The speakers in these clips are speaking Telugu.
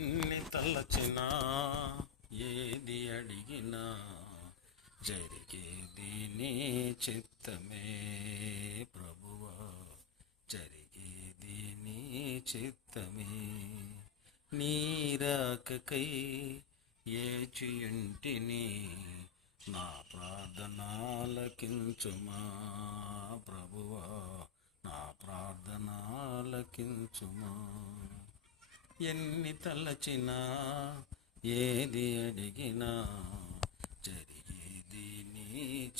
ఎన్ని తలచినా ఏది అడిగినా జరిగేది నీ చిత్తమే ప్రభువా, జరిగేది నీ చిత్తమే. నీ రాకకై ఏచియుంటిని, నా ప్రార్థనాలకించుమా ప్రభువా, నా ప్రార్థనాలకించుమా. ఎన్ని తలచినా ఏది అడిగినా జరిగేది నీ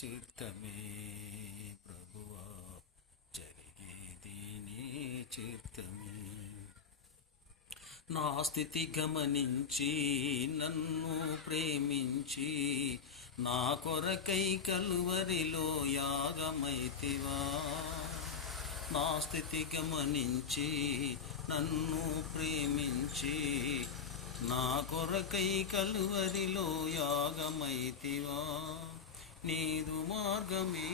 చిత్తమే ప్రభువా, జరిగేది నీ చిత్తమే. నా స్థితి గమనించి నన్ను ప్రేమించి, నా కొరకై కలువరిలో యాగమైతివా. నా స్థితి గమనించి నన్ను ప్రేమించి, నా కొరకై కలువరిలో యాగమైతివా. నీదు మార్గమే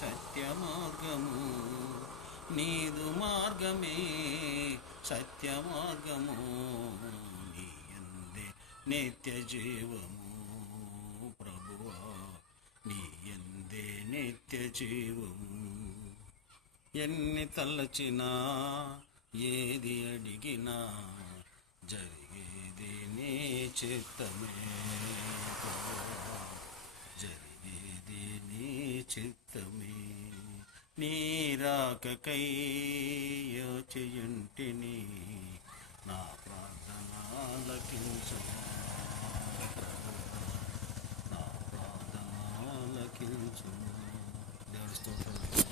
సత్య మార్గము, నీదు మార్గమే సత్య మార్గము, నీ యందే నిత్య జీవము ప్రభువా, నీ యందే నిత్య జీవము. ఎన్ని తలచినా ఏది అడిగినా జరిగేది నీ చిత్తమే ప్రభువా, జరిగేది నీ చిత్తమే. నీ రాకకై యోచియుంటిని, నా ప్రార్థనాలకించుమా ప్రభువా, నా ప్రార్థనాలకించుమా. దేవుని స్తోత్రం.